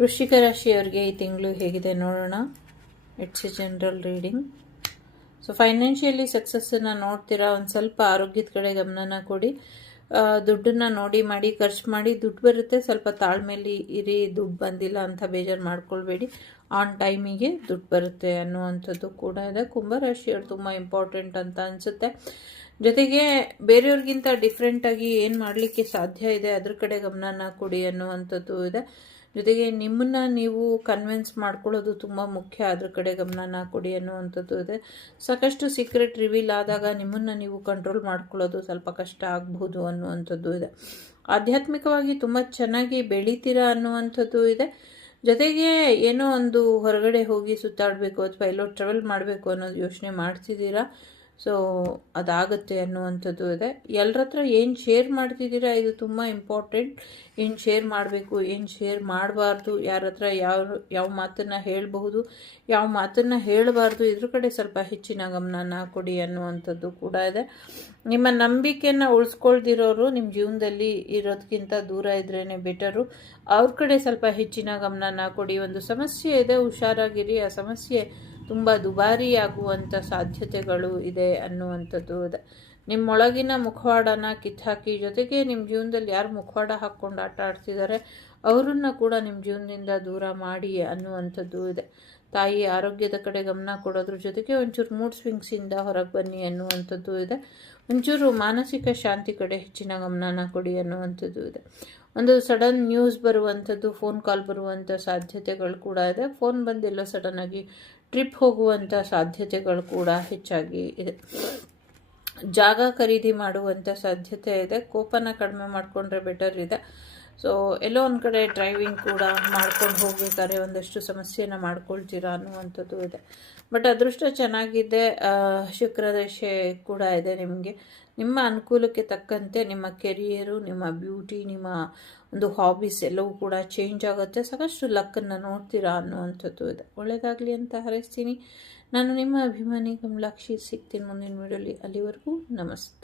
ವೃಶ್ಚಿಕ ರಾಶಿಯವರಿಗೆ ಈ ತಿಂಗಳು ಹೇಗಿದೆ ನೋಡೋಣ. It's a general reading. So financially ಸಕ್ಸಸ್ಸನ್ನು ನೋಡ್ತೀರಾ. ಒಂದು ಸ್ವಲ್ಪ ಆರೋಗ್ಯದ ಕಡೆ ಗಮನನ ಕೊಡಿ. ದುಡ್ಡನ್ನ ನೋಡಿ ಮಾಡಿ ಖರ್ಚು ಮಾಡಿ. ದುಡ್ಡು ಬರುತ್ತೆ, ಸ್ವಲ್ಪ ತಾಳ್ಮೆಯಲ್ಲಿ ಇರಿ. ದುಡ್ಡು ಬಂದಿಲ್ಲ ಅಂತ ಬೇಜಾರು ಮಾಡ್ಕೊಳ್ಬೇಡಿ. ಆನ್ ಟೈಮಿಗೆ ದುಡ್ಡು ಬರುತ್ತೆ ಅನ್ನುವಂಥದ್ದು ಕೂಡ ಇದೆ. ಕುಂಭರಾಶಿಯವರು ತುಂಬ ಇಂಪಾರ್ಟೆಂಟ್ ಅಂತ ಅನಿಸುತ್ತೆ. ಜೊತೆಗೆ ಬೇರೆಯವ್ರಿಗಿಂತ ಡಿಫ್ರೆಂಟಾಗಿ ಏನು ಮಾಡಲಿಕ್ಕೆ ಸಾಧ್ಯ ಇದೆ ಅದ್ರ ಕಡೆ ಗಮನನ ಕೊಡಿ ಅನ್ನುವಂಥದ್ದು ಇದೆ. ಜೊತೆಗೆ ನಿಮ್ಮನ್ನ ನೀವು ಕನ್ವಿನ್ಸ್ ಮಾಡ್ಕೊಳ್ಳೋದು ತುಂಬ ಮುಖ್ಯ, ಅದ್ರ ಕಡೆ ಗಮನನ ಕೊಡಿ ಅನ್ನುವಂಥದ್ದು ಇದೆ. ಸಾಕಷ್ಟು ಸೀಕ್ರೆಟ್ ರಿವೀಲ್ ಆದಾಗ ನಿಮ್ಮನ್ನು ನೀವು ಕಂಟ್ರೋಲ್ ಮಾಡ್ಕೊಳ್ಳೋದು ಸ್ವಲ್ಪ ಕಷ್ಟ ಆಗಬಹುದು ಅನ್ನುವಂಥದ್ದು ಇದೆ. ಆಧ್ಯಾತ್ಮಿಕವಾಗಿ ತುಂಬ ಚೆನ್ನಾಗಿ ಬೆಳೀತೀರಾ ಅನ್ನುವಂಥದ್ದು ಇದೆ. ಜೊತೆಗೆ ಏನೋ ಒಂದು ಹೊರಗಡೆ ಹೋಗಿ ಸುತ್ತಾಡಬೇಕು ಅಥವಾ ಎಲ್ಲೋ ಟ್ರಾವೆಲ್ ಮಾಡಬೇಕು ಅನ್ನೋದು ಯೋಚನೆ ಮಾಡ್ತಿದ್ದೀರಾ. ಸೊ ಅದಾಗುತ್ತೆ ಅನ್ನುವಂಥದ್ದು ಇದೆ. ಎಲ್ಲರ ಹತ್ರ ಏನು ಶೇರ್ ಮಾಡ್ತಿದ್ದೀರಾ ಇದು ತುಂಬ ಇಂಪಾರ್ಟೆಂಟ್. ಏನು ಶೇರ್ ಮಾಡಬೇಕು, ಏನು ಶೇರ್ ಮಾಡಬಾರ್ದು, ಯಾರ ಹತ್ರ ಯಾವ ಮಾತನ್ನು ಹೇಳಬಹುದು, ಯಾವ ಮಾತನ್ನು ಹೇಳಬಾರ್ದು, ಇದ್ರ ಕಡೆ ಸ್ವಲ್ಪ ಹೆಚ್ಚಿನ ಗಮನನ ಕೊಡಿ ಅನ್ನುವಂಥದ್ದು ಕೂಡ ಇದೆ. ನಿಮ್ಮ ನಂಬಿಕೆಯನ್ನು ಉಳಿಸ್ಕೊಳ್ದಿರೋರು ನಿಮ್ಮ ಜೀವನದಲ್ಲಿ ಇರೋದಕ್ಕಿಂತ ದೂರ ಇದ್ರೇ ಬೆಟರು. ಅವ್ರ ಕಡೆ ಸ್ವಲ್ಪ ಹೆಚ್ಚಿನ ಗಮನನ ಕೊಡಿ. ಒಂದು ಸಮಸ್ಯೆ ಇದೆ, ಹುಷಾರಾಗಿರಿ. ಆ ಸಮಸ್ಯೆ ತುಂಬ ದುಬಾರಿಯಾಗುವಂಥ ಸಾಧ್ಯತೆಗಳು ಇದೆ ಅನ್ನುವಂಥದ್ದು ಇದೆ. ನಿಮ್ಮೊಳಗಿನ ಮುಖವಾಡನ ಕಿತ್ತಾಕಿ, ಜೊತೆಗೆ ನಿಮ್ಮ ಜೀವನದಲ್ಲಿ ಯಾರು ಮುಖವಾಡ ಹಾಕ್ಕೊಂಡು ಆಟ ಆಡ್ತಿದ್ದಾರೆ ಅವರನ್ನ ಕೂಡ ನಿಮ್ಮ ಜೀವನದಿಂದ ದೂರ ಮಾಡಿ ಅನ್ನುವಂಥದ್ದು ಇದೆ. ತಾಯಿ ಆರೋಗ್ಯದ ಕಡೆ ಗಮನ ಕೊಡೋದ್ರ ಜೊತೆಗೆ ಒಂಚೂರು ಮೂಡ್ ಸ್ವಿಂಗ್ಸಿಂದ ಹೊರಗೆ ಬನ್ನಿ ಅನ್ನುವಂಥದ್ದು ಇದೆ. ಒಂಚೂರು ಮಾನಸಿಕ ಶಾಂತಿ ಕಡೆ ಹೆಚ್ಚಿನ ಗಮನನ ಕೊಡಿ ಅನ್ನುವಂಥದ್ದು ಇದೆ. ಒಂದು ಸಡನ್ ನ್ಯೂಸ್ ಬರುವಂಥದ್ದು, ಫೋನ್ ಕಾಲ್ ಬರುವಂಥ ಸಾಧ್ಯತೆಗಳು ಕೂಡ ಇದೆ. ಫೋನ್ ಬಂದೆಲ್ಲೋ ಸಡನ್ನಾಗಿ ಟ್ರಿಪ್ ಹೋಗುವಂಥ ಸಾಧ್ಯತೆಗಳು ಕೂಡ ಹೆಚ್ಚಾಗಿ ಇದೆ. ಜಾಗ ಖರೀದಿ ಮಾಡುವಂಥ ಸಾಧ್ಯತೆ ಇದೆ. ಕೋಪನ ಕಡಿಮೆ ಮಾಡಿಕೊಂಡ್ರೆ ಬೆಟರ್ ಇದೆ. ಸೊ ಎಲ್ಲೋ ಒಂದು ಕಡೆ ಡ್ರೈವಿಂಗ್ ಕೂಡ ಮಾಡ್ಕೊಂಡು ಹೋಗ್ಬೇಕಾದ್ರೆ ಒಂದಷ್ಟು ಸಮಸ್ಯೆನ ಮಾಡ್ಕೊಳ್ತೀರಾ ಅನ್ನುವಂಥದ್ದು ಇದೆ. ಬಟ್ ಅದೃಷ್ಟ ಚೆನ್ನಾಗಿದೆ. ಶುಕ್ರದಶೆ ಕೂಡ ಇದೆ ನಿಮಗೆ. ನಿಮ್ಮ ಅನುಕೂಲಕ್ಕೆ ತಕ್ಕಂತೆ ನಿಮ್ಮ ಕೆರಿಯರು, ನಿಮ್ಮ ಬ್ಯೂಟಿ, ನಿಮ್ಮ ಒಂದು ಹಾಬೀಸ್ ಎಲ್ಲವೂ ಕೂಡ ಚೇಂಜ್ ಆಗುತ್ತೆ. ಸಾಕಷ್ಟು ಲಕ್ಕನ್ನು ನೋಡ್ತೀರಾ ಅನ್ನುವಂಥದ್ದು ಇದೆ. ಒಳ್ಳೆಯದಾಗಲಿ ಅಂತ ಹಾರೈಸ್ತೀನಿ. ನಾನು ನಿಮ್ಮ ಅಭಿಮಾನಿ ಕಮಲಾಕ್ಷಿ. ಸಿಗ್ತೀನಿ ಮುಂದಿನ ವಿಡಿಯೋಲಿ. ಅಲ್ಲಿವರೆಗೂ ನಮಸ್ತೆ.